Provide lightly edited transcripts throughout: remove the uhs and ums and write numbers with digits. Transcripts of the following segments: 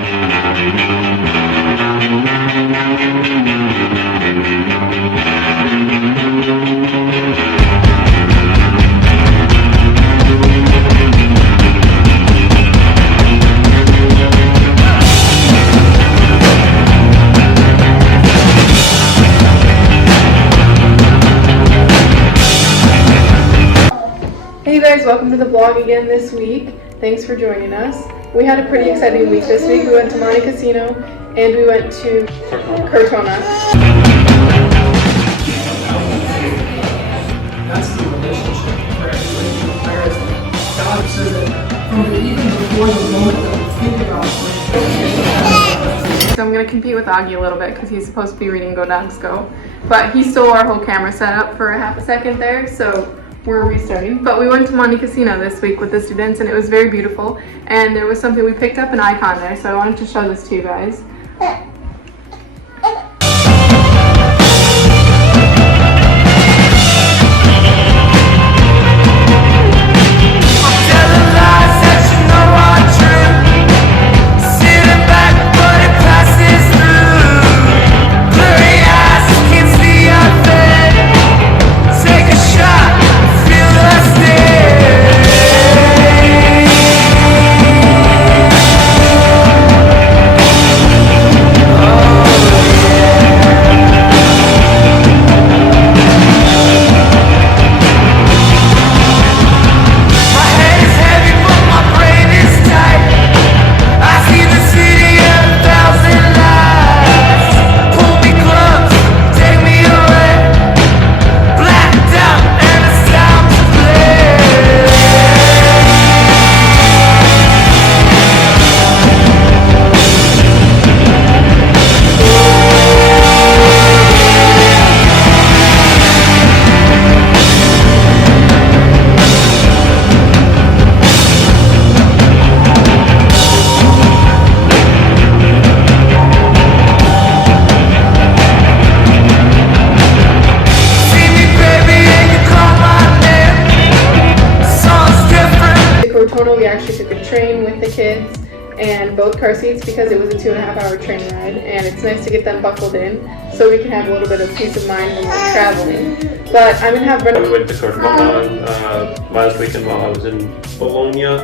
Hey guys, welcome to the vlog again this week. Thanks for joining us. We had a pretty exciting week this week. We went to Monte Cassino and we went to Cortona. That's the relationship where everybody requires God says that from even before the moment that we think about So I'm going to compete with Augie a little bit because he's supposed to be reading Go Dogs Go. But he stole our whole camera setup for a half a second there, so we're restarting. But we went to Monte Cassino this week with the students and it was very beautiful. And there was something we picked up, an icon there, so I wanted to show this to you guys. We actually took a train with the kids and both car seats because it was a 2.5-hour train ride, and it's nice to get them buckled in so we can have a little bit of peace of mind when we're traveling. But I'm gonna have We went to Cortona last weekend while I was in Bologna.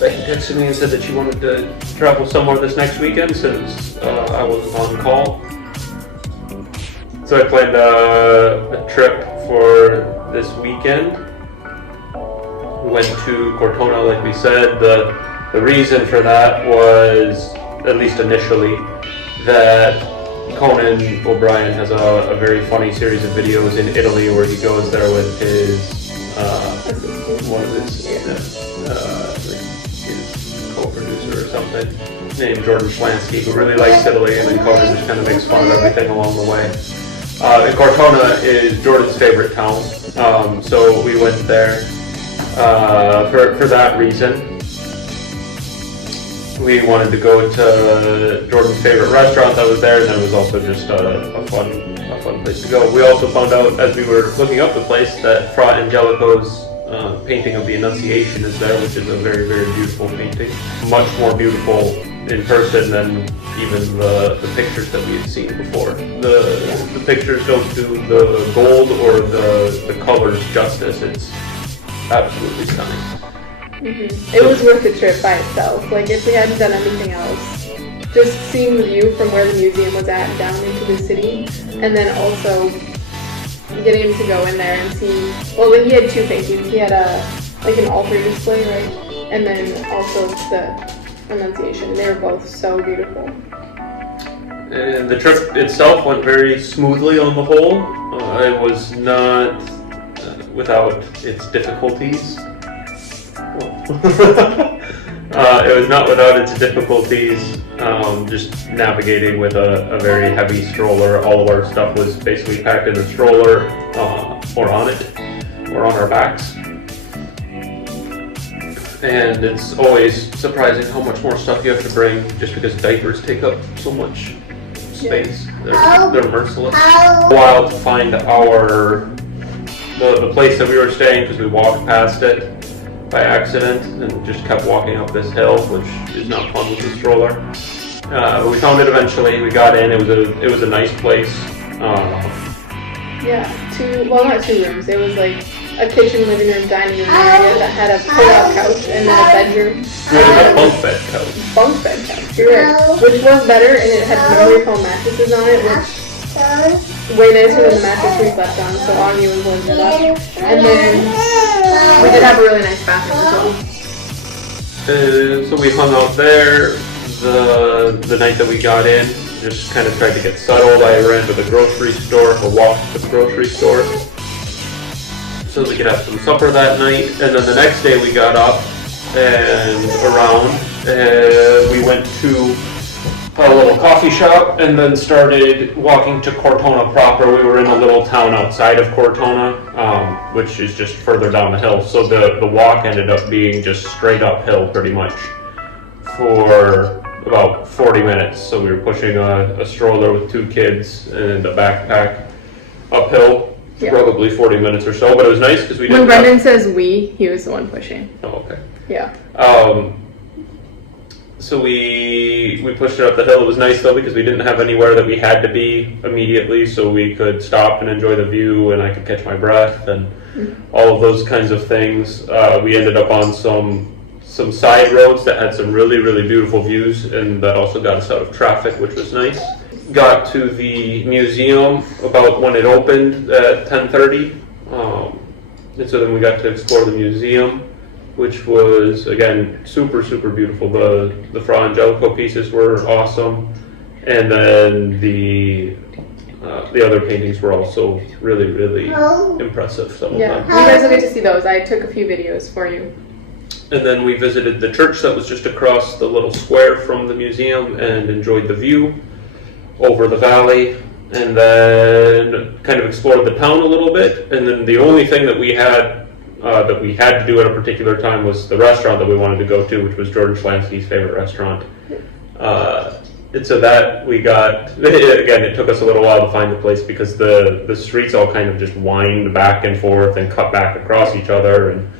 Becky texted me and said that she wanted to travel somewhere this next weekend since I was on call. So I planned a trip for this weekend. Went to Cortona, like we said. The reason for that was, at least initially, that Conan O'Brien has a very funny series of videos in Italy where he goes there with his one of his co-producer or something named Jordan Flansky, who really likes Italy, and then Conan just kind of makes fun of everything along the way. And Cortona is Jordan's favorite town, so we went there. For that reason, we wanted to go to Jordan's favorite restaurant that was there, and then it was also just a fun place to go. We also found out as we were looking up the place that Fra Angelico's painting of the Annunciation is there, which is a very, very beautiful painting. Much more beautiful in person than even the pictures that we had seen before. The pictures don't do the gold or the colors justice. It's absolutely stunning. It was worth the trip by itself. Like, if we hadn't done anything else, just seeing the view from where the museum was at down into the city, and then also getting to go in there and see. Well, he had two paintings. He had an altar display, right, and then also the Annunciation. They were both so beautiful. And the trip itself went very smoothly on the whole. It was not without its difficulties. It was not without its difficulties, just navigating with a very heavy stroller. All of our stuff was basically packed in the stroller, or on it, or on our backs. And it's always surprising how much more stuff you have to bring just because diapers take up so much space. They're merciless. A while to find the place that we were staying because we walked past it. by accident and just kept walking up this hill, which is not fun with the stroller. But we found it eventually. We got in. It was a nice place. Yeah, not 2 rooms. It was like a kitchen, living room, dining room area that had a pull-out couch and then a bedroom. We had a bunk bed couch. Bunk bed couch, you're right. Which was better, and it had memory foam mattresses on it, which way nicer than the mattress we slept on, so Augie was living it up. And then we did have a really nice bathroom as well. So we hung out there the night that we got in. Just kind of tried to get settled. I ran to the grocery store, a walk to the grocery store, so we could have some supper that night. And then the next day we got up and we went to a little coffee shop and then started walking to Cortona proper. We were in a little town outside of Cortona, which is just further down the hill. So the walk ended up being just straight uphill pretty much for about 40 minutes. So we were pushing a stroller with 2 kids and a backpack uphill, probably 40 minutes or so. But it was nice because we didn't. When Brendan says we, he was the one pushing. Oh, okay. Yeah. So we pushed it up the hill. It was nice though because we didn't have anywhere that we had to be immediately, so we could stop and enjoy the view, and I could catch my breath and all of those kinds of things. We ended up on some side roads that had some really, really beautiful views, and that also got us out of traffic, which was nice. Got to the museum about when it opened at 10:30, and so then we got to explore the museum, which was, again, super, super beautiful. The Fra Angelico pieces were awesome, and then the other paintings were also really, really impressive, some of them. You guys will get to see those. I took a few videos for you. And then we visited the church that was just across the little square from the museum and enjoyed the view over the valley, and then kind of explored the town a little bit. And then the only thing that we had to do at a particular time was the restaurant that we wanted to go to, which was Jordan Schlansky's favorite restaurant. And so that we got, again, it took us a little while to find the place because the streets all kind of just wind back and forth and cut back across each other. And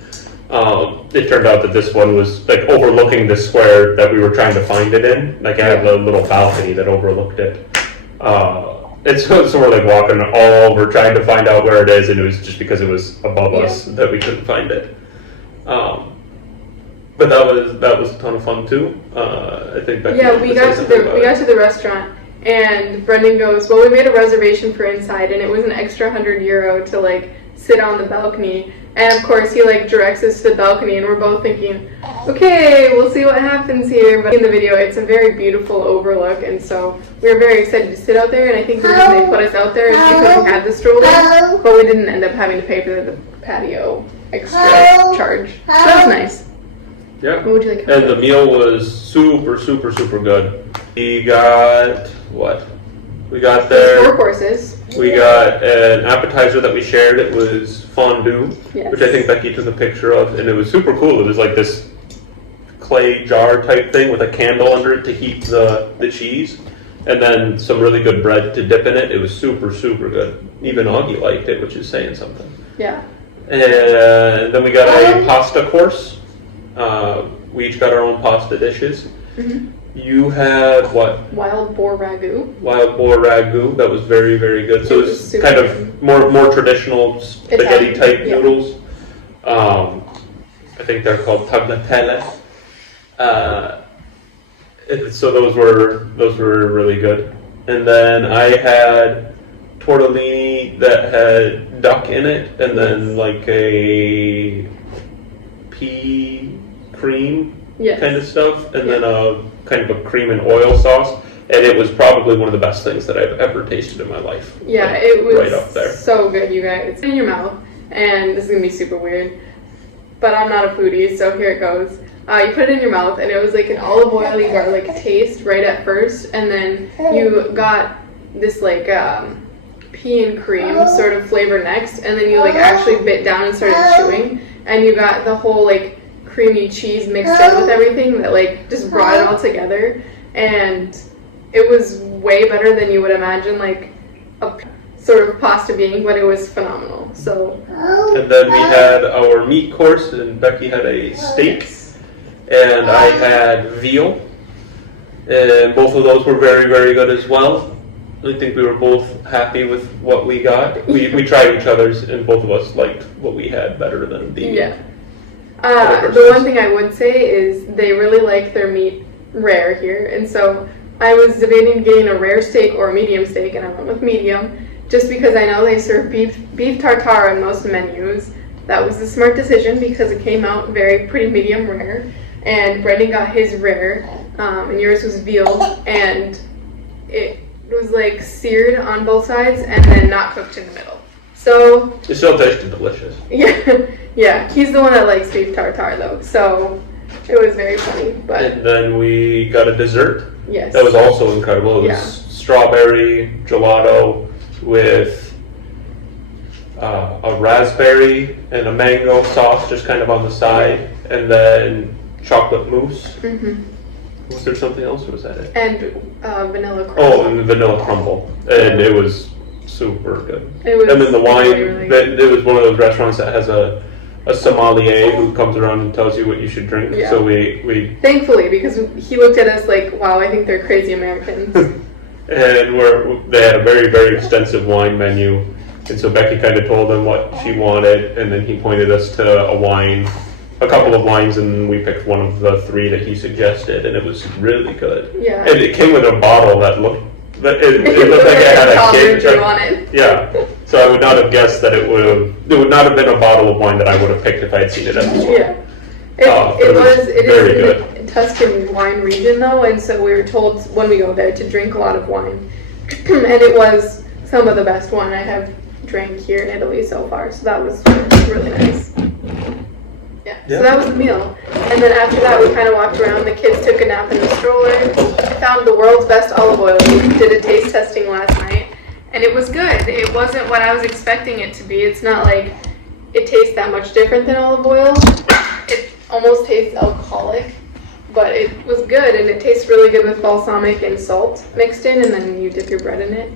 it turned out that this one was like overlooking the square that we were trying to find it in. Like I had a little balcony that overlooked it. And so we're like walking all over trying to find out where it is, and it was just because it was above us that we couldn't find it. But that was a ton of fun too. I think Becky we got to the restaurant, and Brendan goes, "Well, we made a reservation for inside, and it was an extra €100 to like sit on the balcony." And of course, he like directs us to the balcony, and we're both thinking, "Okay, we'll see what happens here." But in the video, it's a very beautiful overlook, and so we were very excited to sit out there. And I think the reason they put us out there is because we had the stroller, but we didn't end up having to pay for the patio extra charge. So that was nice. Yeah. What would you like? And the meal was super, super, super good. We got what? We got there. 4 courses. We got an appetizer that we shared. It was fondue, which I think Becky took a picture of, and it was super cool. It was like this clay jar type thing with a candle under it to heat the cheese, and then some really good bread to dip in it. It was super, super good. Even Augie liked it, which is saying something. Yeah. And then we got a pasta course. We each got our own pasta dishes. Mm-hmm. You had what? Wild boar ragu. Wild boar ragu. That was very, very good. So it's kind of more traditional spaghetti type noodles. I think they're called tagliatelle. So those were really good. And then I had tortellini that had duck in it, and then like a pea cream kind of stuff, and then a kind of a cream and oil sauce, and it was probably one of the best things that I've ever tasted in my life. Yeah, like, it was right up there. So good, you guys. It's in your mouth, and this is gonna be super weird, but I'm not a foodie, so here it goes. You put it in your mouth, and it was like an olive oily garlic taste right at first, and then you got this like pea and cream sort of flavor next, and then you like actually bit down and started chewing, and you got the whole like creamy cheese mixed in with everything that like just brought it all together, and it was way better than you would imagine. Like sort of pasta being, but it was phenomenal. So. And then we had our meat course, and Becky had a steak, and I had veal. And both of those were very, very good as well. I think we were both happy with what we got. We tried each other's, and both of us liked what we had better than the Yeah. The one thing I would say is they really like their meat rare here, and so I was debating getting a rare steak or a medium steak, and I went with medium, just because I know they serve beef tartare on most menus. That was a smart decision because it came out pretty medium rare, and Brendan got his rare, and yours was veal, and it was like seared on both sides and then not cooked in the middle. So it still tasted delicious. Yeah. He's the one that likes beef tartare though, so it was very funny. But and then we got a dessert. Yes. That was also incredible. It was strawberry gelato with a raspberry and a mango sauce just kind of on the side, and then chocolate mousse. Mm-hmm. Was there something else, or was that it? And vanilla crumble. Oh, and the vanilla crumble. And it was super good. It was and then the wine, really good. it was one of those restaurants that has a sommelier who comes around and tells you what you should drink. Yeah. So we thankfully, because he looked at us like, wow, I think they're crazy Americans. and they had a very, very extensive wine menu. And so Becky kind of told him what she wanted, and then he pointed us to a couple of wines, and we picked one of the three that he suggested, and it was really good. Yeah. And it came with a bottle that looked like it had a cake on it. Yeah. So I would not have guessed that it would not have been a bottle of wine that I would have picked if I had seen it at the store. Yeah. It very is in the Tuscan wine region though, and so we were told when we go there to drink a lot of wine. And it was some of the best wine I have drank here in Italy so far, so that was really nice. Yeah. So that was the meal. And then after that we kind of walked around, the kids took a nap in the stroller. I found the world's best olive oil. We did a taste testing last night, and it was good. It wasn't what I was expecting it to be. It's not like it tastes that much different than olive oil. It almost tastes alcoholic, but it was good, and it tastes really good with balsamic and salt mixed in, and then you dip your bread in it.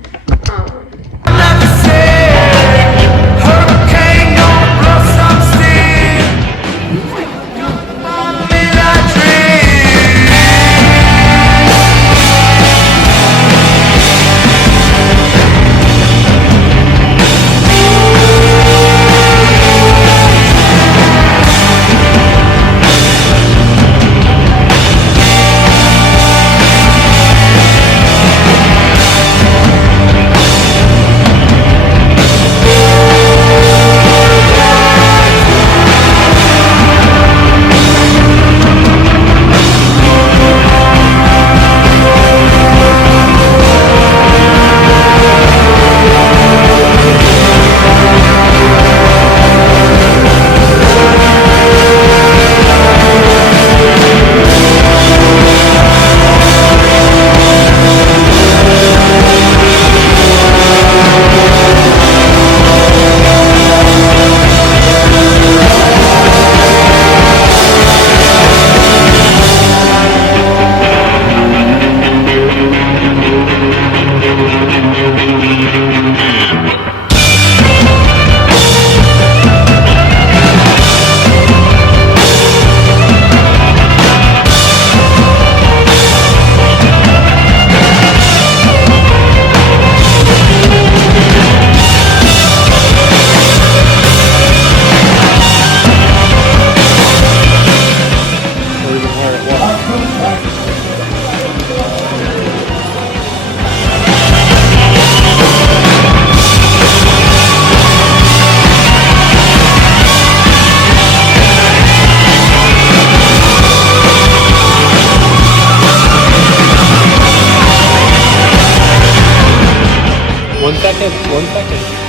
One second.